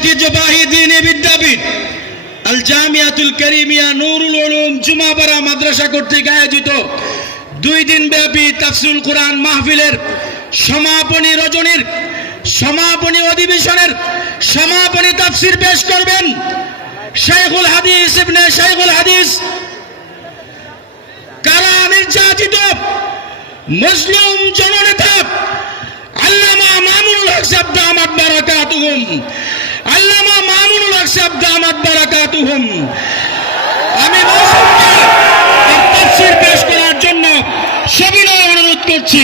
ঐতিহ্যবাহী দ্বীনি বিদ্যাপীঠ আল জামিয়াতুল কারিমিয়া নুরুল উলুম জুমাপাড়া মাদ্রাসা কর্তৃক আয়োজিত 2 দিন ব্যাপী তাফসিরুল কোরআন মাহফিলের সমাপনী রজনীর সমাপনী অধিবেশনের সমাপনী তাফসির পেশ করবেন শাইখুল হাদিস ইবনে শাইখুল হাদিস কারা নির্যাতিত মুসলিম জননেতা আল্লামা মামুনুল হক সাহেব দামাত বারাকাতুহুম আল্লামা মামুনুল হক সাহেব দামাত বারাকাতুহুম আমি তাফসীর পেশ করার জন্য সবিনয় অনুরোধ করছি।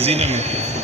easy na